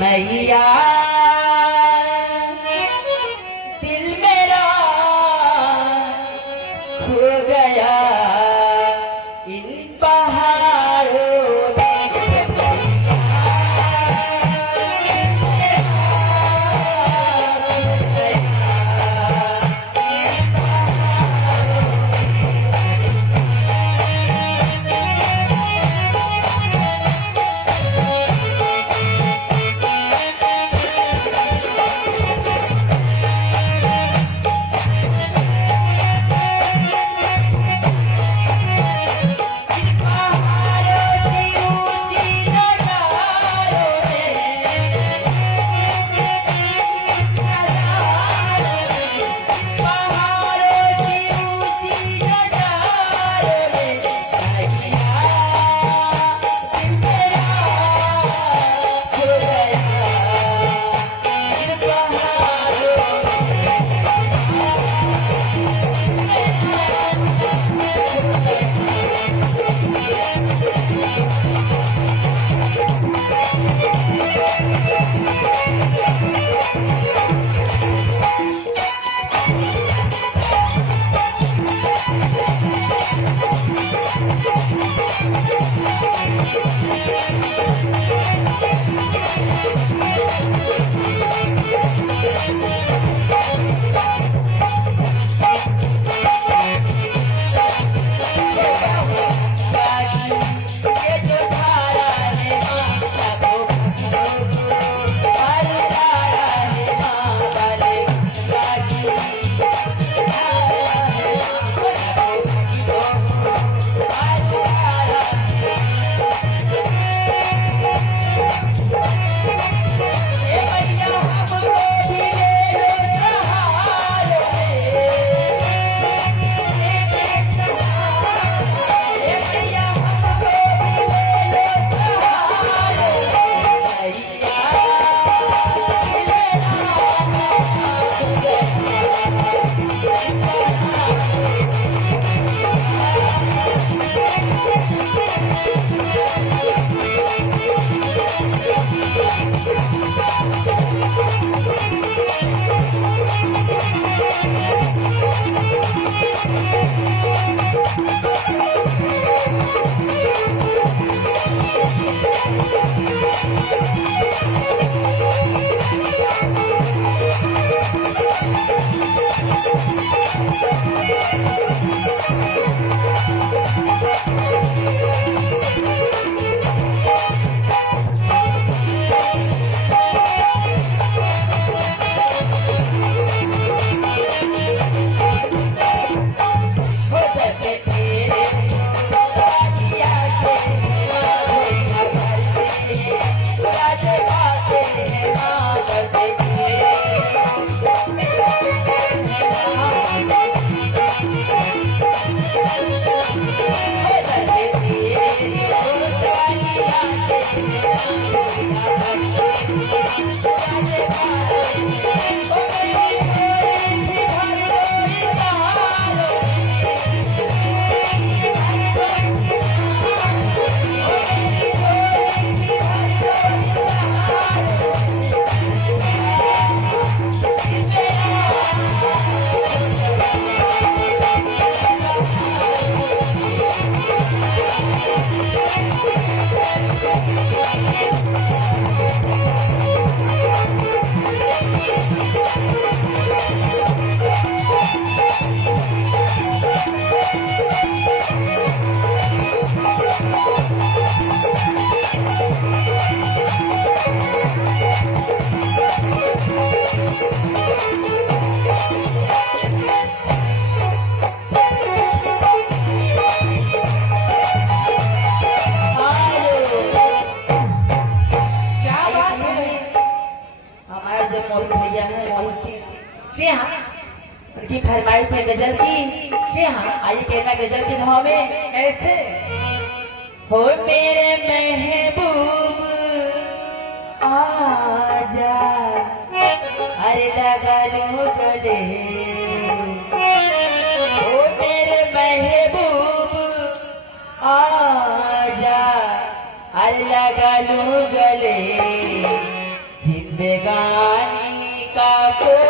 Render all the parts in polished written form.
मैया जो मोहित भैया है मोहित की से हाँ उनकी फरमाई पे गजल की से हाँ आइए कहना गजल के भाव में ऐसे हो मेरे महबूब आजा अरे लगा लूं गले हो मेरे महबूब आजा अरे लगा लूं गले जिंदगानी का कोई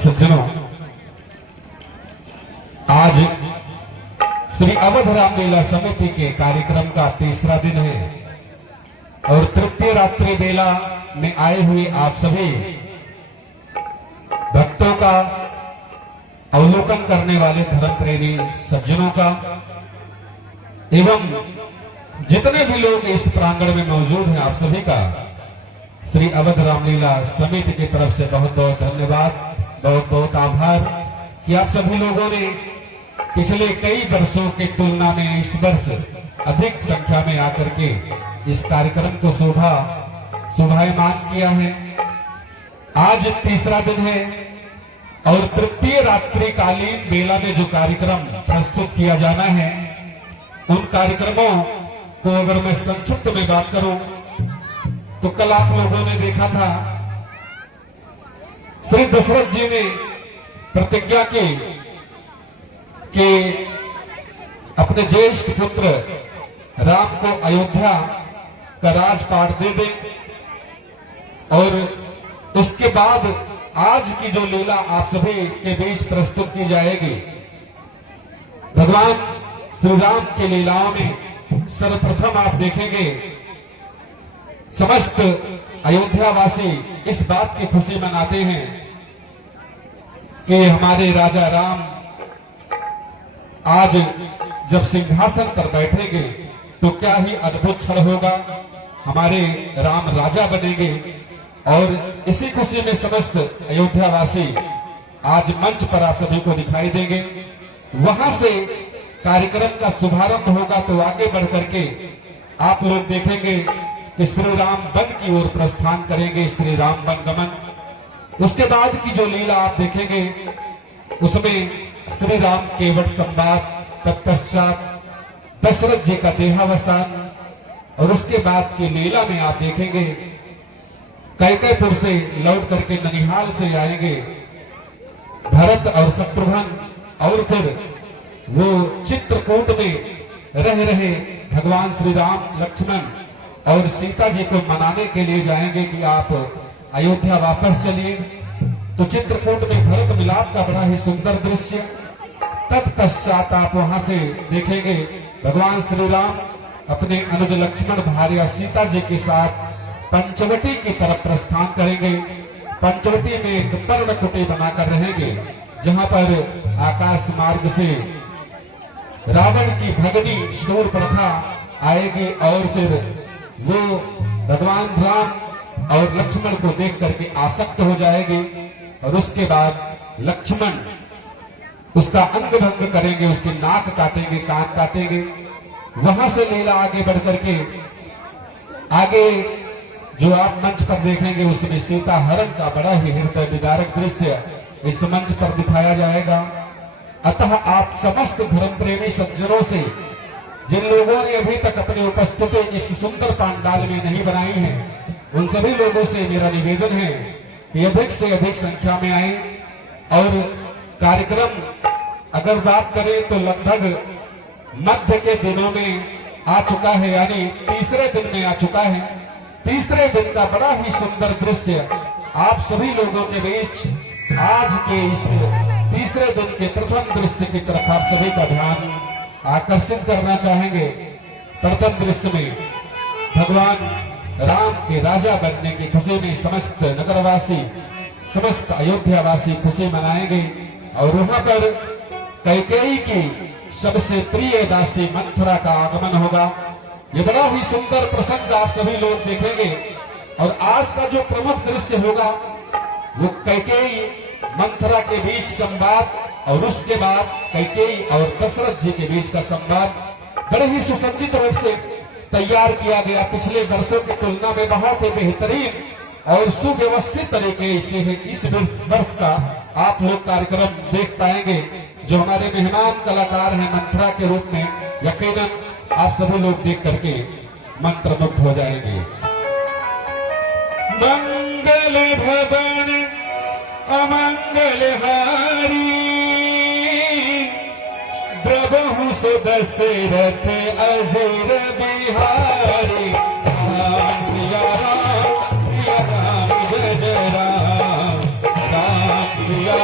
सज्जनों, आज श्री अवध रामलीला समिति के कार्यक्रम का तीसरा दिन है और तृतीय रात्रि बेला में आए हुए आप सभी भक्तों का अवलोकन करने वाले धर्म प्रेमी सज्जनों का एवं जितने भी लोग इस प्रांगण में मौजूद हैं आप सभी का श्री अवध रामलीला समिति की तरफ से बहुत बहुत धन्यवाद, बहुत बहुत आभार कि आप सभी लोगों ने पिछले कई वर्षों की तुलना में इस वर्ष अधिक संख्या में आकर के इस कार्यक्रम को शोभायमान किया है। आज तीसरा दिन है और तृतीय रात्रिकालीन बेला में जो कार्यक्रम प्रस्तुत किया जाना है उन कार्यक्रमों को अगर मैं संक्षिप्त में बात करूं तो कल आप लोगों ने देखा था श्री दशरथ जी ने प्रतिज्ञा की कि अपने ज्येष्ठ पुत्र राम को अयोध्या का राजपाट दे दें और उसके बाद आज की जो लीला आप सभी के बीच प्रस्तुत की जाएगी, भगवान श्री राम की लीलाओं में सर्वप्रथम आप देखेंगे समस्त अयोध्यावासी इस बात की खुशी मनाते हैं कि हमारे राजा राम आज जब सिंहासन पर बैठेंगे तो क्या ही अद्भुत क्षण होगा, हमारे राम राजा बनेंगे। और इसी खुशी में समस्त अयोध्यावासी आज मंच पर आप सभी को दिखाई देंगे। वहां से कार्यक्रम का शुभारंभ होगा तो आगे बढ़ करके आप लोग देखेंगे कि श्री राम वन की ओर प्रस्थान करेंगे, श्री राम वन गमन। उसके बाद की जो लीला आप देखेंगे उसमें श्री राम केवट संवाद, तत्पश्चात दशरथ जी का देहावसान और उसके बाद की लीला में आप देखेंगे कैकेयपुर से लौट करके ननिहाल से आएंगे भरत और शत्रुघ्न और फिर वो चित्रकूट में रह रहे भगवान श्री राम, लक्ष्मण और सीता जी को मनाने के लिए जाएंगे कि आप अयोध्या वापस चलिए। तो चित्रकूट में भरत मिलाप का बड़ा ही सुंदर दृश्य। तत्पश्चात आप वहां से देखेंगे भगवान श्री राम अपने अनुज लक्ष्मण भार्या सीता जी के साथ पंचवटी की तरफ प्रस्थान करेंगे। पंचवटी में एक पर्ण कुटी बनाकर रहेंगे, जहां पर आकाश मार्ग से रावण की भगनी शूर्पणखा आएगी और फिर वो भगवान राम और लक्ष्मण को देख करके आसक्त हो जाएगी और उसके बाद लक्ष्मण उसका अंग भंग करेंगे, उसकी नाक काटेंगे, कान काटेंगे। वहां से लीला आगे बढ़ करके आगे जो आप मंच पर देखेंगे उसमें सीता हरण का बड़ा ही हृदय विदारक दृश्य इस मंच पर दिखाया जाएगा। अतः आप समस्त धर्म प्रेमी सज्जनों से, जिन लोगों ने अभी तक अपनी उपस्थिति इस सुंदर पांडाल में नहीं बनाई है, उन सभी लोगों से मेरा निवेदन है कि अधिक से अधिक संख्या में आए। और कार्यक्रम अगर बात करें तो लगभग मध्य के दिनों में आ चुका है, यानी तीसरे दिन में आ चुका है। तीसरे दिन का बड़ा ही सुंदर दृश्य आप सभी लोगों के बीच आज के इस तीसरे दिन के प्रथम दृश्य की तरफ आप सभी का ध्यान आकर्षित करना चाहेंगे। प्रथम दृश्य में भगवान राम के राजा बनने की खुशी में समस्त नगरवासी, समस्त अयोध्यावासी खुशी मनाएंगे और वहां पर कैकेयी की सबसे प्रिय दासी मंथरा का आगमन होगा। ये बड़ा ही सुंदर प्रसंग आप सभी लोग देखेंगे। और आज का जो प्रमुख दृश्य होगा वो कैकेयी मंथरा के बीच संवाद और उसके बाद कैकेयी और दशरथ जी के बीच का संवाद बड़े ही सुसज्जित रूप से तैयार किया गया। पिछले वर्षों की तुलना में बहुत ही बेहतरीन और सुव्यवस्थित तरीके से इस वर्ष का आप लोग कार्यक्रम देख पाएंगे। जो हमारे मेहमान कलाकार हैं मंथरा के रूप में, यकीनन आप सभी लोग देख करके मंत्रमुग्ध हो जाएंगे। मंगल भवन अमंगल हारी, द्रवहु सुदशरथ अजर बिहारी। राम सिया राम जय जय राम, राम सिया